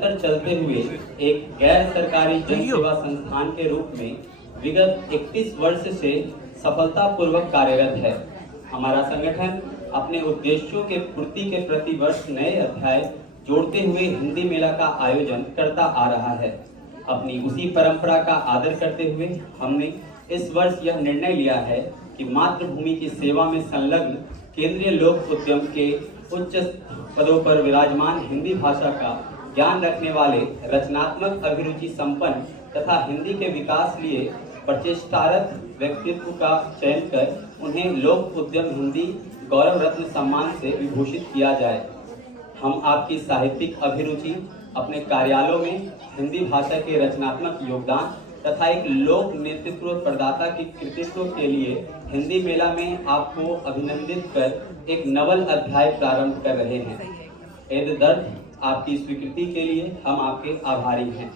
निरंतर चलते हुए एक गैर सरकारी जन सेवा संस्थान के रूप में विगत 31 वर्ष से सफलतापूर्वक कार्यरत है। हमारा संगठन अपने उद्देश्यों के पूर्ति के प्रति वर्ष नए अध्याय जोड़ते हुए हिंदी मेला का आयोजन करता आ रहा है। अपनी उसी परंपरा का आदर करते हुए हमने इस वर्ष यह निर्णय लिया है कि मातृभूमि की सेवा में संलग्न केंद्रीय लोक उद्यम के उच्च पदों पर विराजमान हिंदी भाषा का ज्ञान रखने वाले रचनात्मक अभिरुचि संपन्न तथा हिंदी के विकास लिए प्रचेष्टारत व्यक्तित्व का चयन कर उन्हें लोक उद्यम हिंदी गौरव रत्न सम्मान से विभूषित किया जाए। हम आपकी साहित्यिक अभिरुचि, अपने कार्यालयों में हिंदी भाषा के रचनात्मक योगदान तथा एक लोक नेतृत्व प्रदाता की कृतित्व के लिए हिंदी मेला में आपको अभिनंदित कर एक नवल अध्याय प्रारंभ कर रहे हैं। एतदर्थ आपकी स्वीकृति के लिए हम आपके आभारी हैं।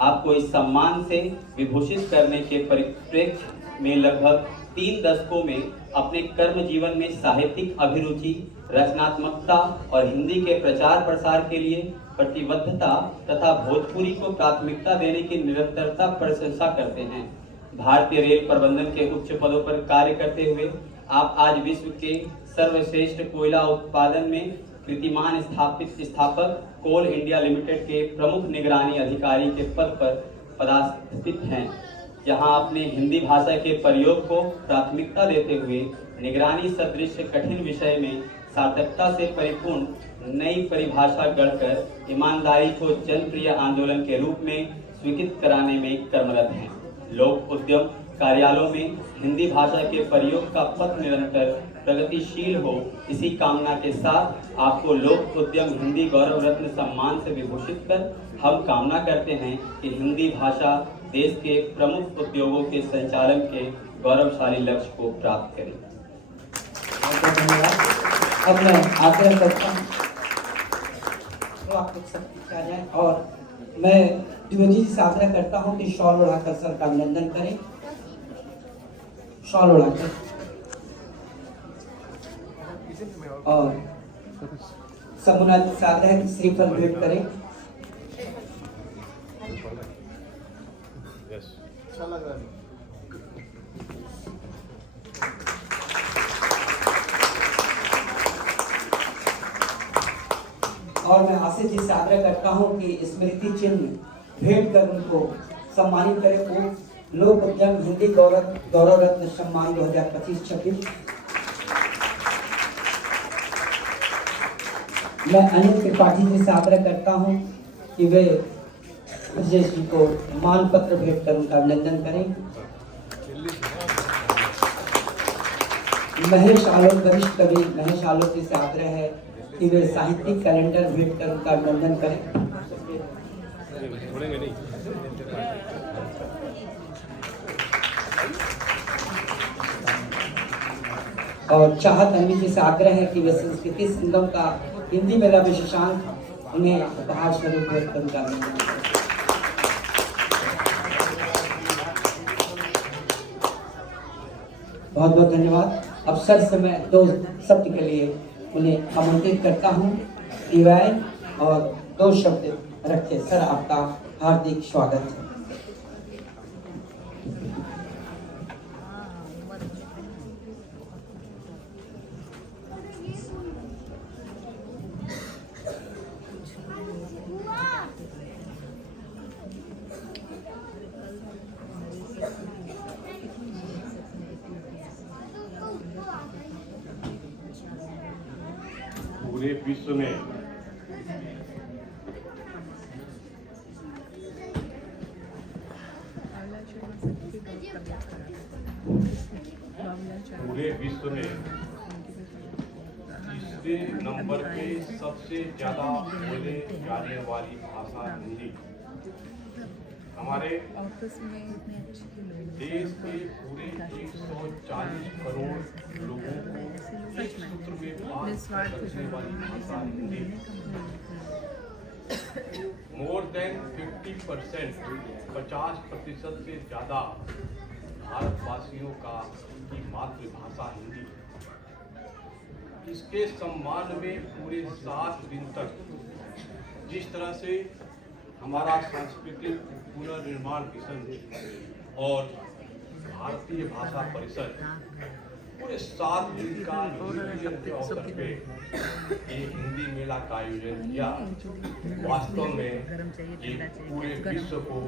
आपको इस सम्मान से विभूषित करने के परिप्रेक्ष्य में लगभग 3 दशकों में अपने कर्म जीवन में साहित्यिक अभिरुचि, रचनात्मकता और हिंदी के प्रचार प्रसार के लिए प्रतिबद्धता तथा भोजपुरी को प्राथमिकता देने की निरंतरता प्रशंसा करते हैं। भारतीय रेल प्रबंधन के उच्च पदों पर कार्य करते हुए आप आज विश्व के सर्वश्रेष्ठ कोयला उत्पादन में कीर्तिमान स्थापक कोल इंडिया लिमिटेड के प्रमुख निगरानी अधिकारी के पद पर पदस्थापित हैं। जहां आपने हिंदी भाषा के प्रयोग को प्राथमिकता देते हुए निगरानी सदृश कठिन विषय में सार्थकता से परिपूर्ण नई परिभाषा गढ़कर ईमानदारी को जनप्रिय आंदोलन के रूप में स्वीकृत कराने में कर्मरत हैं। लोक उद्यम कार्यालयों में हिंदी भाषा के प्रयोग का पथ निरंतर प्रगतिशील हो, इसी कामना के साथ आपको लोक उद्यम हिंदी गौरव रत्न सम्मान से विभूषित कर हम कामना करते हैं कि हिंदी भाषा देश के प्रमुख उद्योगों के संचालन के गौरवशाली लक्ष्य को प्राप्त करे। अब मैं आग्रह करता हूँ तो आप लोग सब आ जाएं और मैं द्विवेदी से आग्रह करता हूँ कि शॉल उड़ाकर सर का अभिनंदन करें। शॉल उड़ाकर और समुनाथ से आग्रह श्रीफल भेंट करें। और मैं आशीष जी से आग्रह करता हूं कि स्मृति चिन्ह भेंट कर उनको सम्मानित करें। वो लोक उद्यम हिंदी गौरव रत्न सम्मान 2025-26। मैं अनिल त्रिपाठी जी से आग्रह करता हूं कि वे विजय जी को मान पत्र भेंट कर उनका अभिनंदन करें। महेश आलोक, वरिष्ठ कवि महेश आलोक जी से आग्रह है कि वे साहित्यिक कैलेंडर भेंट कर उनका अभिनंदन करें। और चाहत अम्मी जी से आग्रह है कि वे संस्कृति संगम का हिंदी मेला विशेषांक उन्हें उपहार स्वरूप भेंट कर उनका अभिनंदन करें। बहुत बहुत धन्यवाद। अब सर से मैं 2 शब्द के लिए उन्हें आमंत्रित करता हूं। दिवाय और 2 शब्द रखे। सर, आपका हार्दिक स्वागत है। पूरे विश्व में तीसरे नंबर पे सबसे ज्यादा बोले जाने वाली भाषा हिंदी। हमारे देश के पूरे 140 करोड़ लोगों को एक सूत्र में बात करने वाली भाषा हिंदी। मोर देन 50%, 50% से ज्यादा भारतवासियों की मातृभाषा हिंदी। इसके सम्मान में पूरे 7 दिन तक जिस तरह से हमारा सांस्कृतिक पुनर्निर्माण मिशन और भारतीय भाषा परिषद पूरे 7 दिन का न्यू के अवसर पे एक हिंदी मेला का आयोजन किया। वास्तव में ये पूरे विश्व को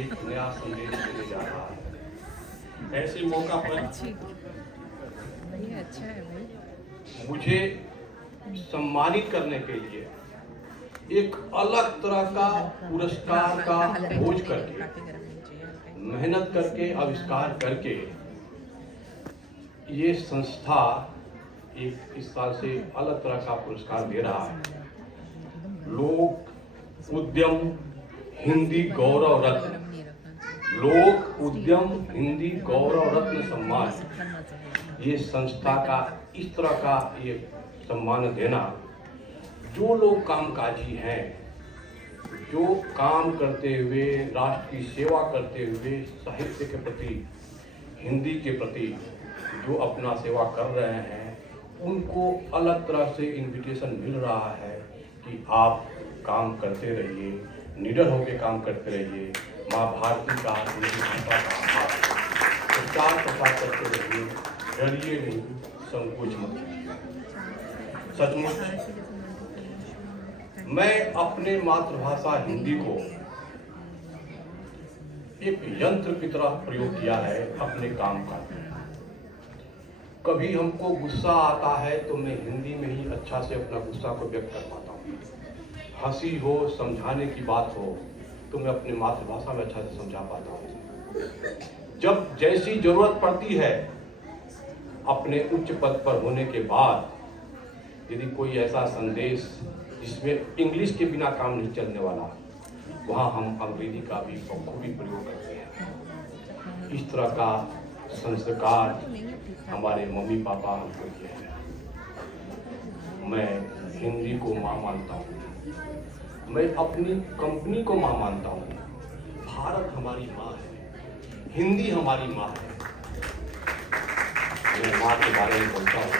एक नया संदेश देने जा रहा है। ऐसे मौका पर मुझे सम्मानित करने के लिए एक अलग तरह का पुरस्कार का खोज करके, मेहनत करके, आविष्कार करके ये संस्था एक इस साल से अलग तरह का पुरस्कार दे रहा है। लोक उद्यम हिंदी गौरव रत्न, लोक उद्यम हिंदी गौरव रत्न सम्मान, ये संस्था का इस तरह का ये सम्मान देना, जो लोग कामकाजी हैं, जो काम करते हुए, राष्ट्र की सेवा करते हुए, साहित्य के प्रति, हिंदी के प्रति जो अपना सेवा कर रहे हैं, उनको अलग तरह से इनविटेशन मिल रहा है कि आप काम करते रहिए, निडर होकर काम करते रहिए, माँ भारती का, हिंदी भाषा का आप प्रचार प्रसार करते रहिए, डरिए नहीं, संकोच मत कीजिए। सचमुच मैं अपने मातृभाषा हिंदी को एक यंत्र की तरह प्रयोग किया है अपने काम का। कभी हमको गुस्सा आता है तो मैं हिंदी में ही अच्छा से अपना गुस्सा को व्यक्त कर पाता हूँ। हंसी हो, समझाने की बात हो तो मैं अपनी मातृभाषा में अच्छा से समझा पाता हूँ। जब जैसी जरूरत पड़ती है, अपने उच्च पद पर होने के बाद यदि कोई ऐसा संदेश जिसमें इंग्लिश के बिना काम नहीं चलने वाला, वहाँ हम अंग्रेजी का भी बखूबी प्रयोग करते हैं। इस तरह का संस्कार हमारे मम्मी पापा हमको दिए हैं। मैं हिंदी को माँ मानता हूँ, मैं अपनी कंपनी को माँ मानता हूँ। भारत हमारी माँ है, हिंदी हमारी माँ है। मैं माँ के बारे में बोलता हूँ,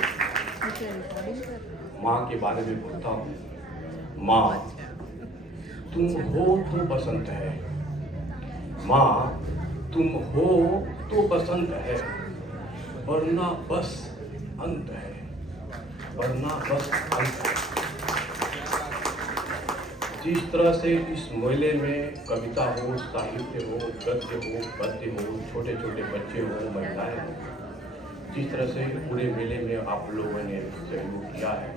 माँ के बारे में बोलता हूँ। माँ तुम हो तो बसंत है, माँ तुम हो तो बसंत है, वरना बस अंत है, वरना बस अंत है। जिस तरह से इस मेले में कविता हो, साहित्य हो, गद्य हो, पद्य हो, छोटे छोटे बच्चे हो, महिलाएं हो, जिस तरह से पूरे मेले में आप लोगों ने सहयोग किया है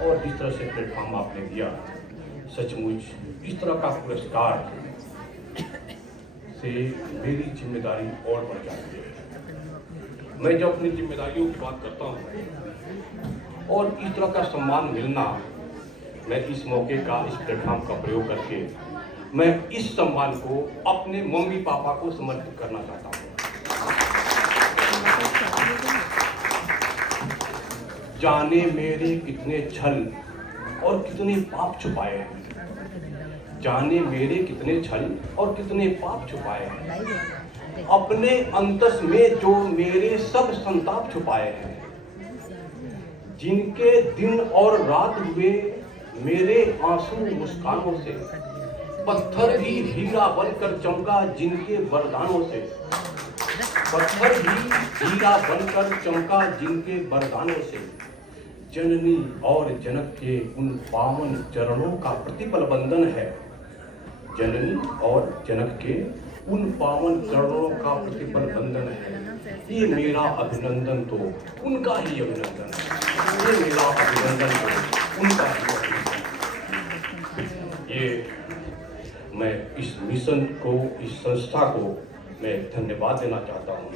और जिस तरह से प्लेटफॉर्म आपने दिया, सचमुच इस तरह का पुरस्कार से मेरी जिम्मेदारी और बढ़ जाती है। मैं जब अपनी जिम्मेदारियों की बात करता हूँ और इस तरह का सम्मान मिलना, मैं इस मौके का, इस प्लेटफॉर्म का प्रयोग करके मैं इस सम्मान को अपने मम्मी पापा को समर्पित करना चाहता हूँ। जाने मेरे कितने छल और कितने पाप छुपाए हैं, जाने मेरे कितने छल और कितने पाप छुपाए हैं, अपने अंतस में जो मेरे सब संताप छुपाए हैं, जिनके दिन और रात हुए मेरे आंसू मुस्कानों से, पत्थर भी हीरा बनकर चमका जिनके वरदानों से, पत्थर भी हीरा बनकर चमका जिनके वरदानों से, जननी और जनक के उन पावन चरणों का प्रतिपल बंधन है, जननी और जनक के उन पावन चरणों का प्रतिपल बंधन है। ये मेरा अभिनंदन तो उनका ही अभिनंदन है, ये मेरा अभिनंदन तो उनका ही अभिनंदन। ये मैं इस मिशन को, इस संस्था को मैं धन्यवाद देना चाहता हूँ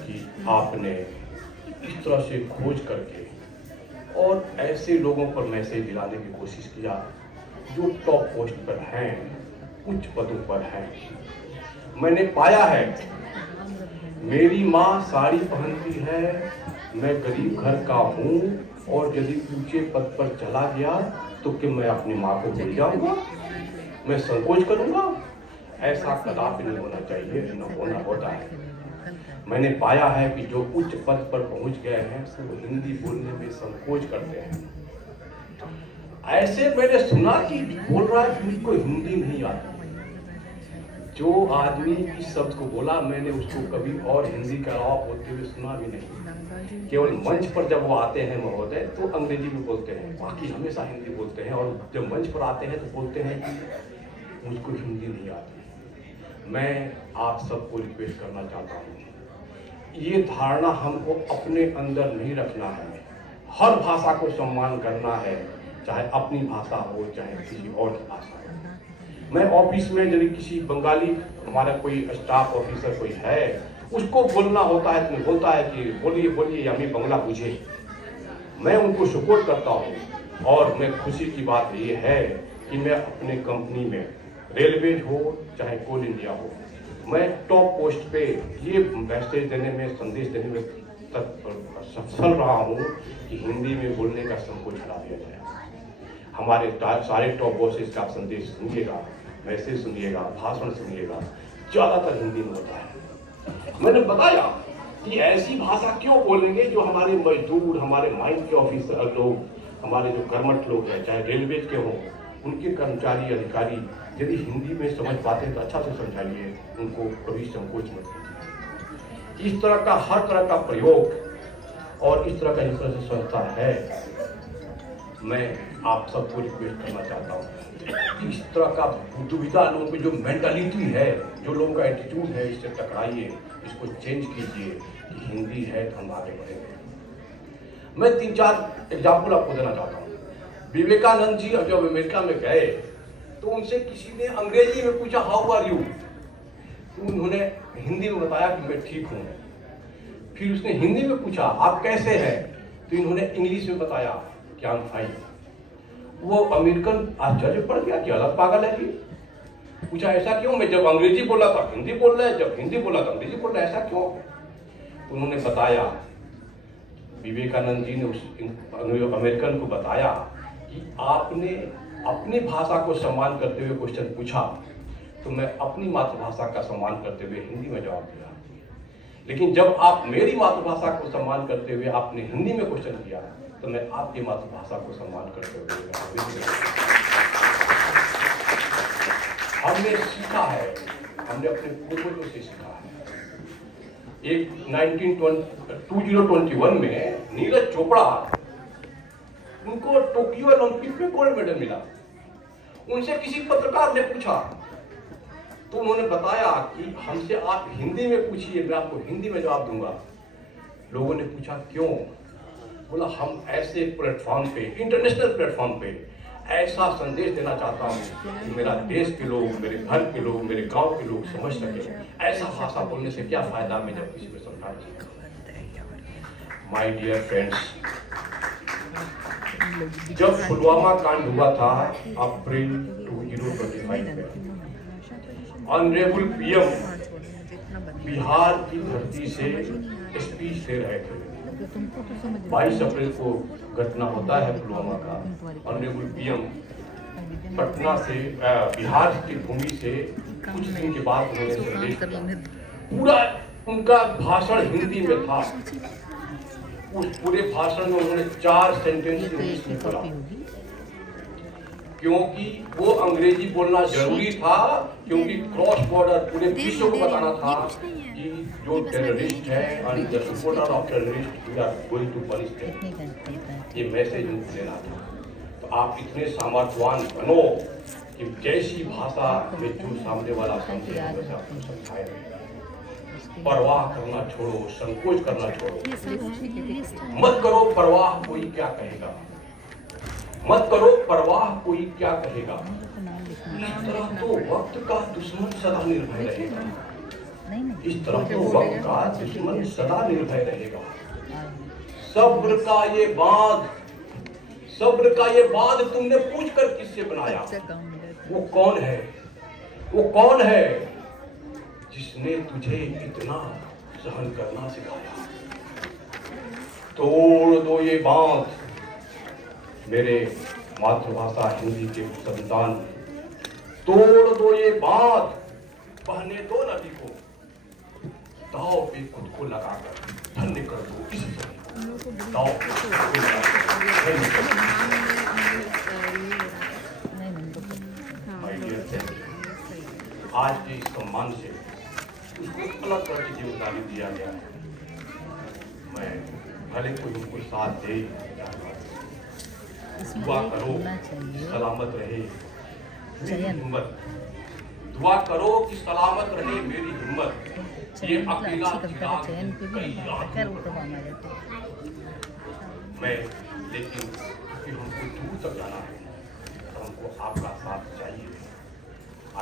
कि आपने इस तरह से खोज करके और ऐसे लोगों पर मैसेज दिलाने की कोशिश किया जो टॉप पोस्ट पर हैं, उच्च पदों पर हैं। मैंने पाया है, मेरी माँ साड़ी पहनती है, मैं गरीब घर का हूँ और यदि ऊंचे पद पर चला गया तो कि मैं अपनी माँ को भूल जाऊंगा, मैं संकोच करूंगा? ऐसा कदापि नहीं होना चाहिए, न होना होता है। मैंने पाया है कि जो उच्च पद पर पहुंच गए हैं वो हिंदी बोलने में संकोच करते हैं। ऐसे मैंने सुना कि बोल रहा है कि मुझको हिंदी नहीं आती। जो आदमी इस शब्द को बोला, मैंने उसको कभी और हिंदी के अलावा बोलते हुए सुना भी नहीं। केवल मंच पर जब वो आते हैं महोदय तो अंग्रेजी में बोलते हैं, बाकी हमेशा हिंदी बोलते हैं। और जब मंच पर आते हैं तो बोलते हैं कि मुझको हिंदी नहीं आती। मैं आप सबको रिक्वेस्ट करना चाहता हूँ, ये धारणा हमको अपने अंदर नहीं रखना है। हर भाषा को सम्मान करना है, चाहे अपनी भाषा हो चाहे किसी और की भाषा हो। मैं ऑफिस में यदि किसी बंगाली हमारा कोई स्टाफ ऑफिसर कोई है, उसको बोलना होता है तो बोलता है कि बोलिए बोलिए हमें बंगला बुझे। मैं उनको सपोर्ट करता हूँ। और मैं खुशी की बात ये है कि मैं अपने कंपनी में रेलवे हो चाहे कोल इंडिया हो, मैं टॉप पोस्ट पे ये मैसेज देने में, संदेश देने में तक सफल रहा हूँ कि हिंदी में बोलने का संकोच हटा दिया जाए। हमारे सारे टॉप बॉसेस का आप संदेश सुनिएगा, मैसेज सुनिएगा, भाषण सुनिएगा, ज़्यादातर हिंदी में होता है। मैंने बताया कि ऐसी भाषा क्यों बोलेंगे जो हमारे मजदूर, हमारे माइन के ऑफिसर लोग, हमारे जो कर्मठ लोग हैं, चाहे रेलवे के हों, उनके कर्मचारी अधिकारी यदि हिंदी में समझ पाते हैं तो अच्छा से समझाइए, उनको कभी संकोच मत कीजिए। इस तरह का हर तरह का प्रयोग और इस तरह का जिस तरह से संस्था है, मैं आप सबको रिक्वेस्ट करना चाहता हूँ, इस तरह का दुविधा लोगों की जो मेंटालिटी है, जो लोगों का एटीट्यूड है, इससे टकराइए, इसको चेंज कीजिए कि हिंदी है तो हम आगे बढ़ेंगे। मैं 3-4 एग्जाम्पल आपको देना चाहता हूँ। विवेकानंद जी जब अमेरिका में गए तो उनसे किसी ने अंग्रेजी में पूछा हाउ आर यू, तो उन्होंने हिंदी में बताया कि मैं ठीक हूँ। फिर उसने हिंदी में पूछा आप कैसे हैं, तो इन्होंने इंग्लिश में बताया कि आई एम फाइन। वो अमेरिकन आश्चर्य पड़ गया कि अलग पागल है जी। पूछा ऐसा क्यों, मैं जब अंग्रेजी बोला था हिंदी बोल रहा है, जब हिंदी बोला था अंग्रेजी बोल रहा है, ऐसा क्यों? उन्होंने बताया, विवेकानंद जी ने उस अमेरिकन को बताया कि आपने अपनी भाषा को सम्मान करते हुए क्वेश्चन पूछा, तो मैं अपनी मातृभाषा का सम्मान करते हुए हिंदी में जवाब दिया। लेकिन जब आप मेरी मातृभाषा को सम्मान करते हुए आपने हिंदी में क्वेश्चन किया, तो मैं आपकी मातृभाषा को सम्मान करते हुए हमने सीखा है, हमने अपने पूर्वजों से सीखा है। एक 2021 में नीरज चोपड़ा, उनको टोक्यो ओलंपिक में गोल्ड मेडल मिला। उनसे किसी पत्रकार ने पूछा तो उन्होंने बताया कि हमसे आप हिंदी में पूछिए, मैं आपको हिंदी में जवाब दूंगा। लोगों ने पूछा क्यों? बोला हम ऐसे प्लेटफॉर्म पे, इंटरनेशनल प्लेटफॉर्म पे ऐसा संदेश देना चाहता हूँ कि मेरा देश के लोग, मेरे घर के लोग, मेरे गांव के लोग समझ सके। ऐसा भाषा बोलने से क्या फायदा में जब किसी को समझाए। माय डियर फ्रेंड्स, जब पुलवामा कांड हुआ था अप्रैल 2025 में, ऑनरेबल पीएम बिहार की धरती से स्पीच दे रहे थे। 22 अप्रैल को घटना होता है पुलवामा का। ऑनरेबल पीएम पटना से, बिहार की भूमि से कुछ दिन के बाद उन्होंने संदेश दिया। पूरा उनका भाषण हिंदी में था। उस पूरे भाषण में उन्होंने 4 सेंटेंस इंग्लिश में बोला, क्योंकि वो अंग्रेजी बोलना जरूरी था, क्योंकि क्रॉस बॉर्डर पूरे विश्व को बताना था कि जो टेररिस्ट है and the supporter of terrorist we are going to punish them, ये मैसेज उनको देना था। तो आप इतने सामर्थ्यवान बनो कि जैसी भाषा में जो सामने वाला समझे वैसे आपको समझाए। परवाह करना छोड़ो, संकोच करना छोड़ो, मत करो परवाह कोई क्या कहेगा, मत करो परवाह कोई क्या कहेगा। इस तरह तो वक्त का दुश्मन सदा निर्भय रहेगा, इस तरह तो वक्त का दुश्मन सदा निर्भय रहेगा। सब्र का ये बांध, सब्र का ये बांध तुमने पूछ कर किससे बनाया? वो कौन है, वो कौन है जिसने तुझे इतना सहन करना सिखाया? तोड़ दो ये बांध मेरे मातृभाषा हिंदी के संतान, तोड़ दो ये बांध, बहने दो नदी को, दाव पे खुद को लगाकर धन्य कर दो इस दाव पे खुद को लगाकर धन्य कर दो। आज के इस सम्मान से उसको अलग करके जिम्मेदारी दिया गया है। मैं भले कोई उनको साथ दे, दुआ करो सलामत रहे मेरी हिम्मत, दुआ करो कि सलामत रहे मेरी हिम्मत। ये अकेला चिराग कई मैं, लेकिन फिर हमको दूर तक जाना है तो हमको आपका साथ चाहिए।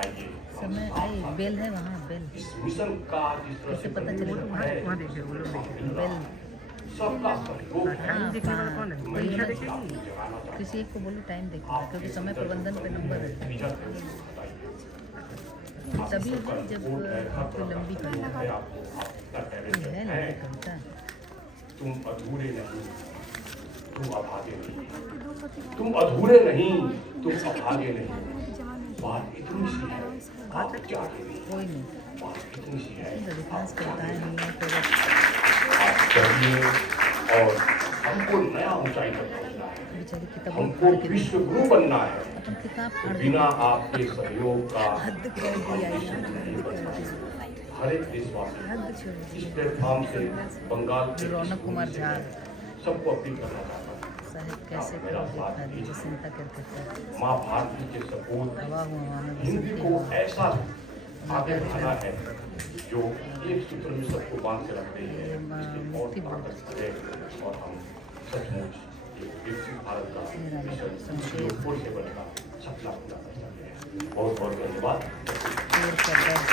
आइए समय आई बेल है वहाँ बेल इस मिशन का जिस तरह से पता चलेगा है बेल सबका सहयोग है। हाँ तो मैं हाँ आपको जगाना चाहता हूं। किसी एक को बोलो टाइम देखना क्योंकि समय प्रबंधन पे नंबर है रिजल्ट है उसको बताइए। तभी आपको है जब सपोर्ट है, हर कोई तरह का लंबी सहयोग कविता है आपको, आप इतना टैलेंटेड है हैं, लंबी कविता तुम अधूरे नहीं, तुम अभागे नहीं, तुम अधूरे नहीं, तुम अभागे नहीं। बात इतनी सी है, आप जागे नहीं, कोई नहीं बात इतनी सी है, विकास करता है नहीं है तो आप चलिए और हमको नया ऊंचाई तक पहुंचना है, बेचारी किताबों हमको फाड़ के विश्व गुरु बनना है। अपन किताब तो फाड़ बिना आपके सहयोग का हद कर दिया हम यार नहीं बन सकते। हर एक देशवासी हद छोड़ इस प्लेटफॉर्म से बंगाल के रौनक कुमार झा सबको अपील करना चाहता हूँ, साहिब कैसे मेरा करोगे साथ खाली दीजिए। चिंता करते थे माँ भारती के सपूत हवा हुआ हमें हिंदी बसंती को हवा ऐसा आगे बढ़ाना है जो एक सूत्र में सबको बांध के रख रही है, इसलिए और ताकत बढ़े और हम सचमुच एक विकसित भारत का मिशन फिर से बनेगा सपना पूरा कर सकते हैं। बहुत बहुत धन्यवाद। पेड़ का दर्द